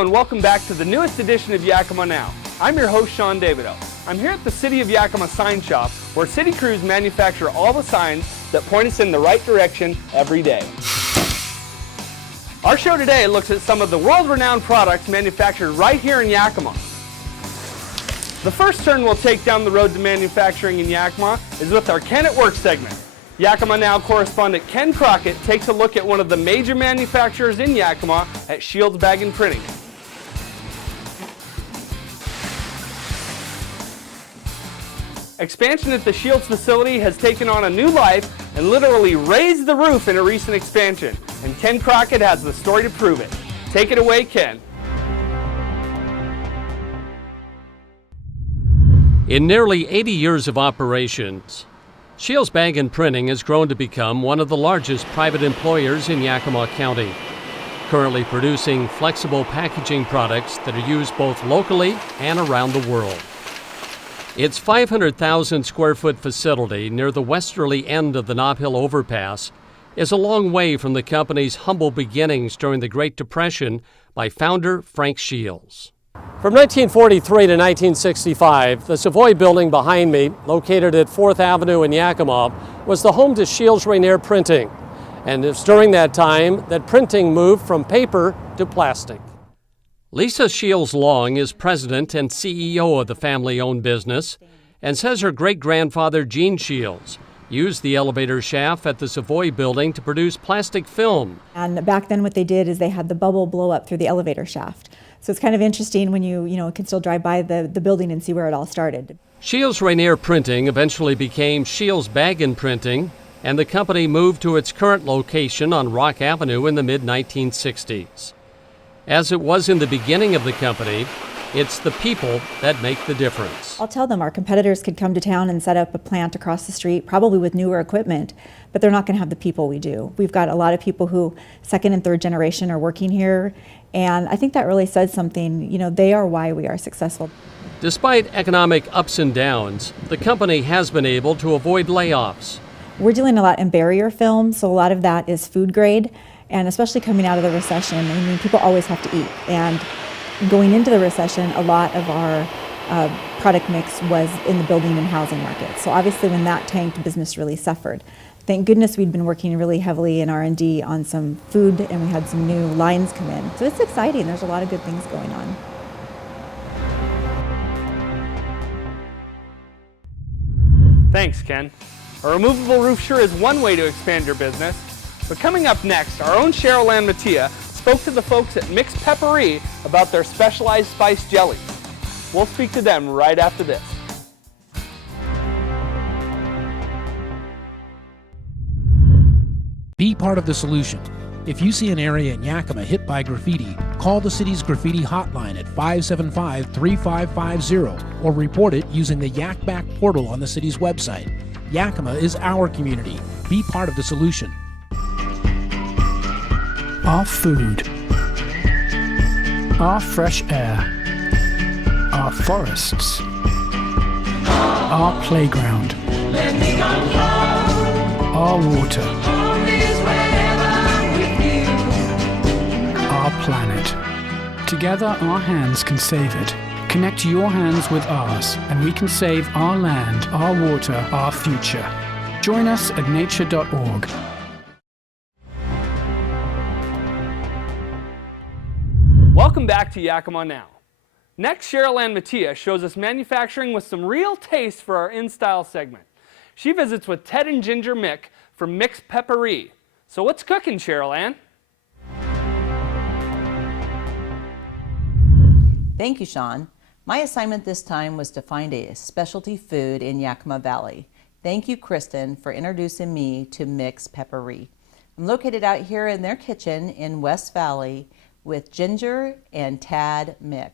Hello and welcome back to the newest edition of Yakima Now. I'm your host, Sean Davido. I'm here at the City of Yakima sign shop where city crews manufacture all the signs that point us in the right direction every day. Our show today looks at some of the world-renowned products manufactured right here in Yakima. The first turn we'll take down the road to manufacturing in Yakima is with our Ken at Work segment. Yakima Now correspondent Ken Crockett takes a look at one of the major manufacturers in Yakima at Shields Bag and Printing. Expansion at the Shields facility has taken on a new life and literally raised the roof in a recent expansion. And Ken Crockett has the story to prove it. Take it away, Ken. In nearly 80 years of operations, Shields Bag and Printing has grown to become one of the largest private employers in Yakima County, currently producing flexible packaging products that are used both locally and around the world. Its 500,000 square foot facility near the westerly end of the Nob Hill overpass is a long way from the company's humble beginnings during the Great Depression by founder Frank Shields. From 1943 to 1965, the Savoy building behind me, located at 4th Avenue in Yakima, was the home to Shields Rainier Printing. And it's during that time that printing moved from paper to plastic. Lisa Shields Long is president and CEO of the family-owned business and says her great-grandfather Gene Shields used the elevator shaft at the Savoy building to produce plastic film. And back then what they did is they had the bubble blow up through the elevator shaft. So it's kind of interesting when you can still drive by the building and see where it all started. Shields Rainier Printing eventually became Shields Bag and Printing, and the company moved to its current location on Rock Avenue in the mid-1960s. As it was in the beginning of the company, it's the people that make the difference. I'll tell them our competitors could come to town and set up a plant across the street, probably with newer equipment, but they're not going to have the people we do. We've got a lot of people who second and third generation are working here, and I think that really says something. They are why we are successful. Despite economic ups and downs, the company has been able to avoid layoffs. We're dealing a lot in barrier film, so a lot of that is food grade, and especially coming out of the recession, people always have to eat. And going into the recession, a lot of our product mix was in the building and housing market. So obviously when that tanked, business really suffered. Thank goodness we'd been working really heavily in R&D on some food, and we had some new lines come in. So it's exciting. There's a lot of good things going on. Thanks, Ken. A removable roof sure is one way to expand your business. But coming up next, our own Cheryl Ann Mattia spoke to the folks at Micks Peppery about their specialized spiced jellies. We'll speak to them right after this. Be part of the solution. If you see an area in Yakima hit by graffiti, call the city's graffiti hotline at 575-3550 or report it using the Yak Back portal on the city's website. Yakima is our community. Be part of the solution. Our food, our fresh air, our forests, our playground, our water, our planet. Together our hands can save it. Connect your hands with ours and we can save our land, our water, our future. Join us at nature.org. Welcome back to Yakima Now. Next, Cheryl Ann Mattia shows us manufacturing with some real taste for our in-style segment. She visits with Ted and Ginger Mick from Micks Peppery. So what's cooking, Cheryl Ann? Thank you, Sean. My assignment this time was to find a specialty food in Yakima Valley. Thank you, Kristen, for introducing me to Micks Peppery. I'm located out here in their kitchen in West Valley with Ginger and Tad Mick.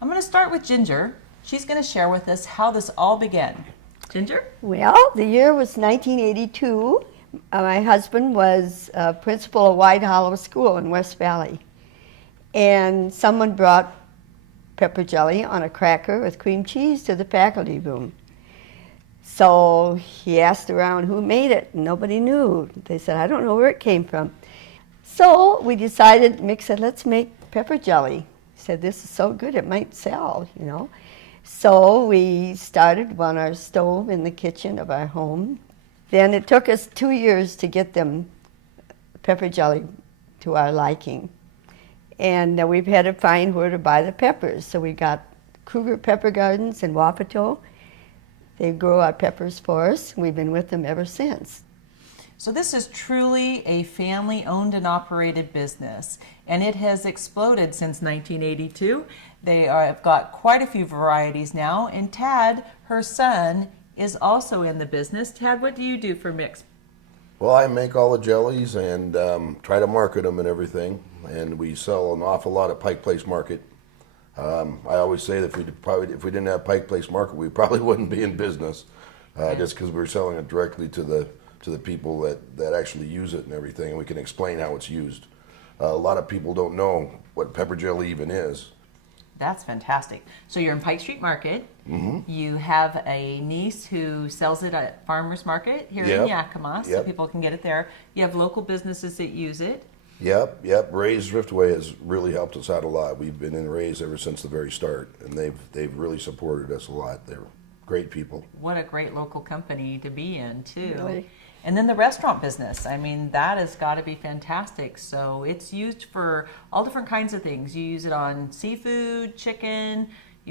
I'm going to start with Ginger. She's going to share with us how this all began. Ginger? Well, the year was 1982. My husband was principal of White Hollow School in West Valley. And someone brought pepper jelly on a cracker with cream cheese to the faculty room. So he asked around who made it. Nobody knew. They said, I don't know where it came from. So we decided, Mick said, let's make pepper jelly. said, this is so good, it might sell, you know. So we started on our stove in the kitchen of our home. Then it took us 2 years to get them pepper jelly to our liking. And we've had to find where to buy the peppers. So we got Kruger Pepper Gardens in Wapato. They grow our peppers for us. We've been with them ever since. So this is truly a family-owned and operated business, and it has exploded since 1982. They have got quite a few varieties now, and Tad, her son, is also in the business. Tad, what do you do for Micks? Well, I make all the jellies and try to market them and everything, and we sell an awful lot at Pike Place Market. I always say that if we didn't have Pike Place Market, we probably wouldn't be in business, just because we're selling it directly to the people that actually use it and everything, and we can explain how it's used. A lot of people don't know what pepper jelly even is. That's fantastic. So you're in Pike Street Market. Mm-hmm. You have a niece who sells it at Farmers Market here in Yakima, so people can get it there. You have local businesses that use it. Yep. Ray's Driftway has really helped us out a lot. We've been in Ray's ever since the very start, and they've really supported us a lot. They're great people. What a great local company to be in, too. Really? And then the restaurant business, I mean, that has got to be fantastic. So it's used for all different kinds of things. You use it on seafood, chicken,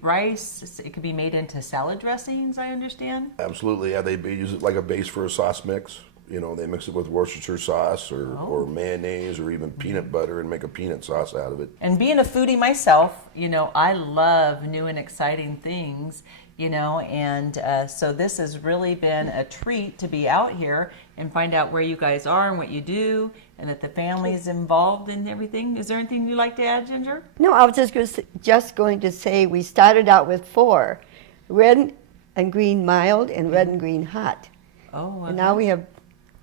rice. It could be made into salad dressings, I understand. Absolutely, yeah. They use it like a base for a sauce mix. You know, they mix it with Worcestershire sauce or mayonnaise or even peanut butter and make a peanut sauce out of it. And being a foodie myself, you know, I love new and exciting things, you know, and so this has really been a treat to be out here and find out where you guys are and what you do and that the family is involved in everything. Is there anything you'd like to add, Ginger? No, I was just going to say we started out with 4, red and green mild and red and green hot. Oh, And now we have,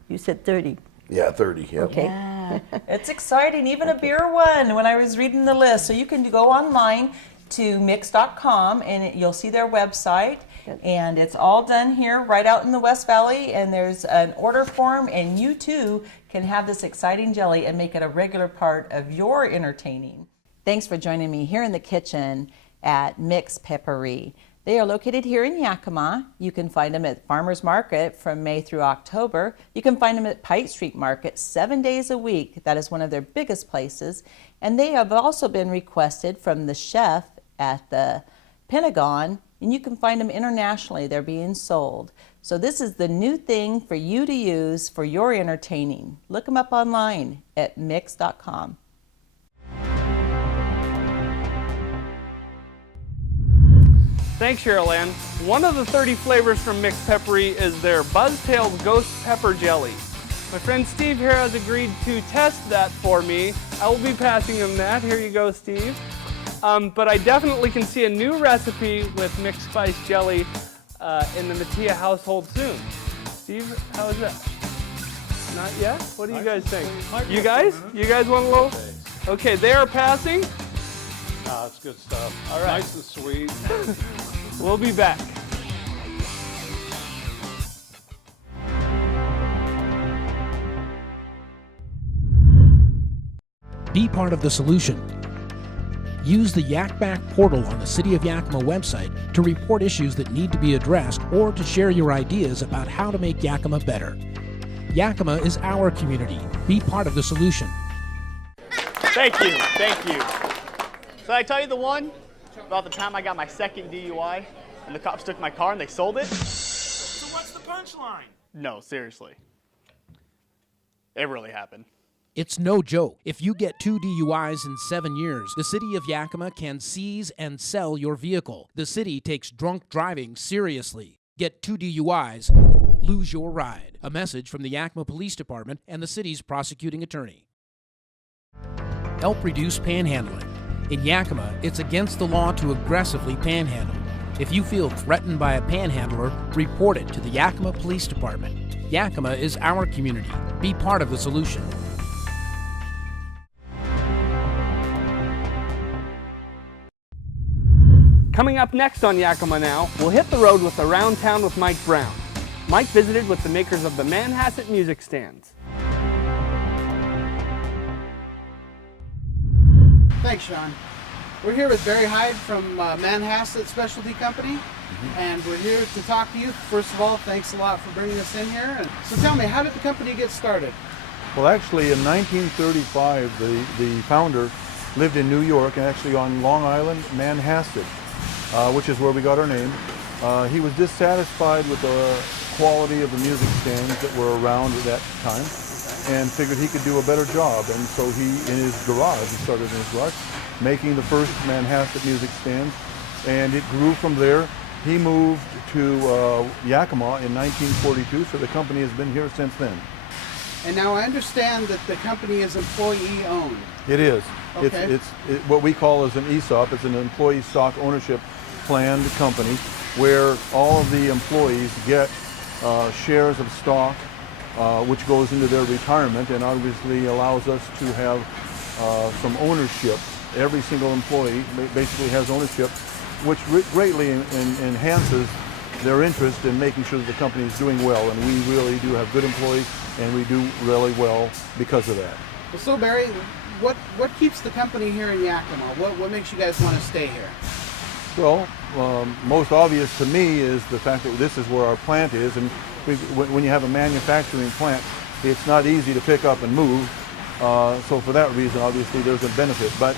you said 30. Yeah, 30, yeah. Okay. yeah. It's exciting, even a beer one when I was reading the list. So you can go online to micks.com and you'll see their website, and it's all done here right out in the West Valley, and there's an order form, and you too can have this exciting jelly and make it a regular part of your entertaining. Thanks for joining me here in the kitchen at Micks Peppery. They are located here in Yakima. You can find them at Farmers Market from May through October. You can find them at Pike Street Market 7 days a week. That is one of their biggest places. And they have also been requested from the chef at the Pentagon, and you can find them internationally. They're being sold. So this is the new thing for you to use for your entertaining. Look them up online at micks.com. Thanks, Cheryl Ann. One of the 30 flavors from Micks Peppery is their Buzztailed Ghost Pepper Jelly. My friend Steve here has agreed to test that for me. I will be passing him that. Here you go, Steve. But I definitely can see a new recipe with mixed spice jelly in the Mattia household soon. Steve, how is that? Not yet? What do you guys think? You guys want a little? Okay, they are passing. No, it's good stuff. All right. Nice and sweet. We'll be back. Be part of the solution. Use the Yak Back portal on the City of Yakima website to report issues that need to be addressed or to share your ideas about how to make Yakima better. Yakima is our community. Be part of the solution. Thank you, thank you. So I tell you the one about the time I got my second DUI and the cops took my car and they sold it? So what's the punchline? No, seriously. It really happened. It's no joke. If you get 2 DUIs in 7 years, the City of Yakima can seize and sell your vehicle. The city takes drunk driving seriously. Get 2 DUIs, lose your ride. A message from the Yakima Police Department and the city's prosecuting attorney. Help reduce panhandling. In Yakima, it's against the law to aggressively panhandle. If you feel threatened by a panhandler, report it to the Yakima Police Department. Yakima is our community. Be part of the solution. Coming up next on Yakima Now, we'll hit the road with Around Town with Mike Brown. Mike visited with the makers of the Manhassett Music Stands. Thanks, Sean. We're here with Barry Hyde from Manhassett Specialty Company, and we're here to talk to you. First of all, thanks a lot for bringing us in here. And so tell me, how did the company get started? Well, actually, in 1935, the founder lived in New York, and actually on Long Island, Manhasset, which is where we got our name. He was dissatisfied with the quality of the music stands that were around at that time, and figured he could do a better job. And so he, in his garage, he started in his garage, making the first Manhassett Music Stands, and it grew from there. He moved to Yakima in 1942, so the company has been here since then. And now I understand that the company is employee-owned. It is. Okay. It's what we call as an ESOP. It's an employee stock ownership planned company, where all of the employees get shares of stock, which goes into their retirement, and obviously allows us to have some ownership. Every single employee basically has ownership, which greatly enhances their interest in making sure that the company is doing well. And we really do have good employees, and we do really well because of that. Well, so Barry, what keeps the company here in Yakima? What makes you guys want to stay here? Well, most obvious to me is the fact that this is where our plant is, and when you have a manufacturing plant, it's not easy to pick up and move. So for that reason, obviously, there's a benefit. But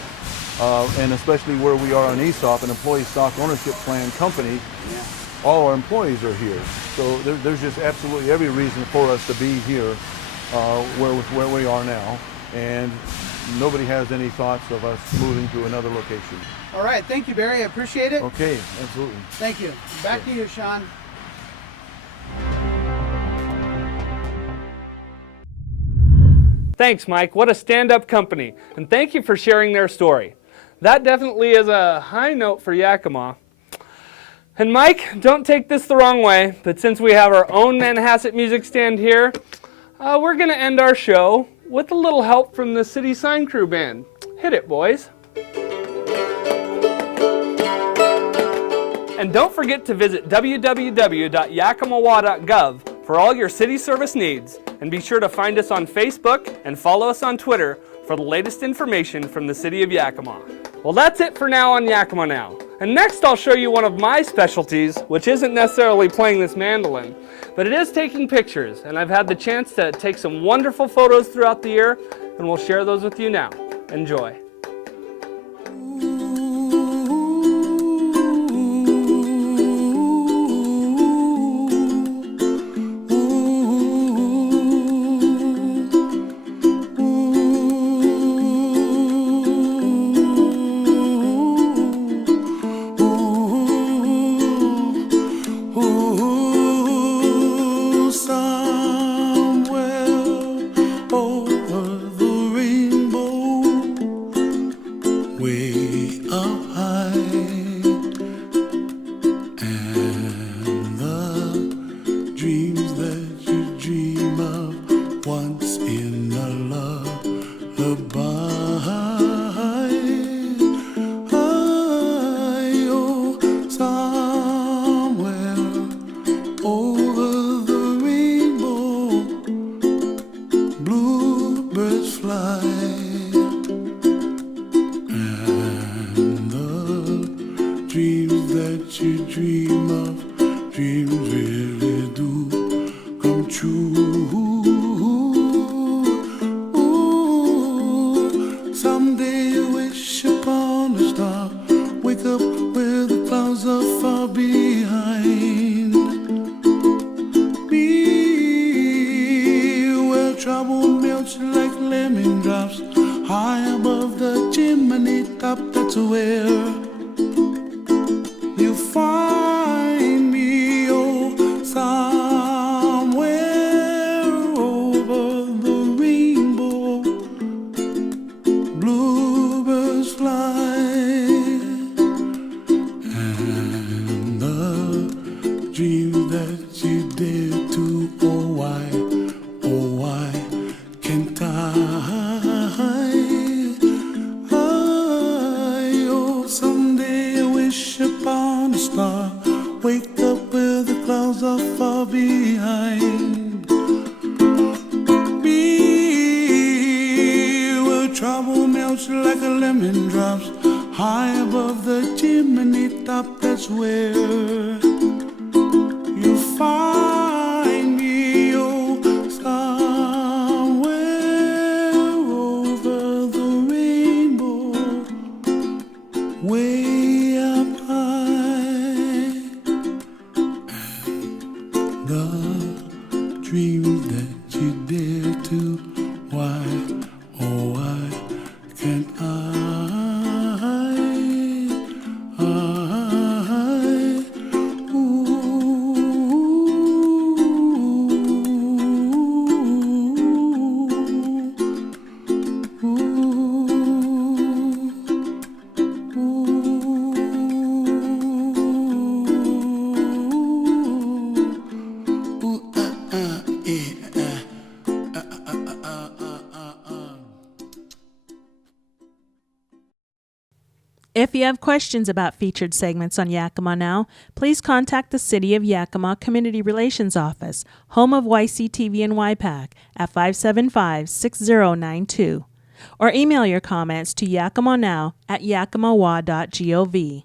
and especially where we are on ESOP, an employee stock ownership plan company, all our employees are here. So there's just absolutely every reason for us to be here where we are now. And nobody has any thoughts of us moving to another location. All right, thank you, Barry. I appreciate it. Okay, absolutely. Thank you. Back to you, Sean. Thanks, Mike. What a stand-up company. And thank you for sharing their story. That definitely is a high note for Yakima. And Mike, don't take this the wrong way, but since we have our own Manhassett Music Stand here, we're going to end our show with a little help from the City Sign Crew Band. Hit it, boys. And don't forget to visit www.yakimawa.gov for all your city service needs. And be sure to find us on Facebook and follow us on Twitter for the latest information from the city of Yakima. Well, that's it for now on Yakima Now. And next I'll show you one of my specialties, which isn't necessarily playing this mandolin, but it is taking pictures. And I've had the chance to take some wonderful photos throughout the year, and we'll share those with you now. Enjoy. Some high above the chimney top, that's where you find me, oh, somewhere over the rainbow, way up high. And the dreams that you dare to, why, oh, why can't I? If you have questions about featured segments on Yakima Now, please contact the City of Yakima Community Relations Office, home of YCTV and YPAC, at 575-6092, or email your comments to yakimanow@yakimawa.gov.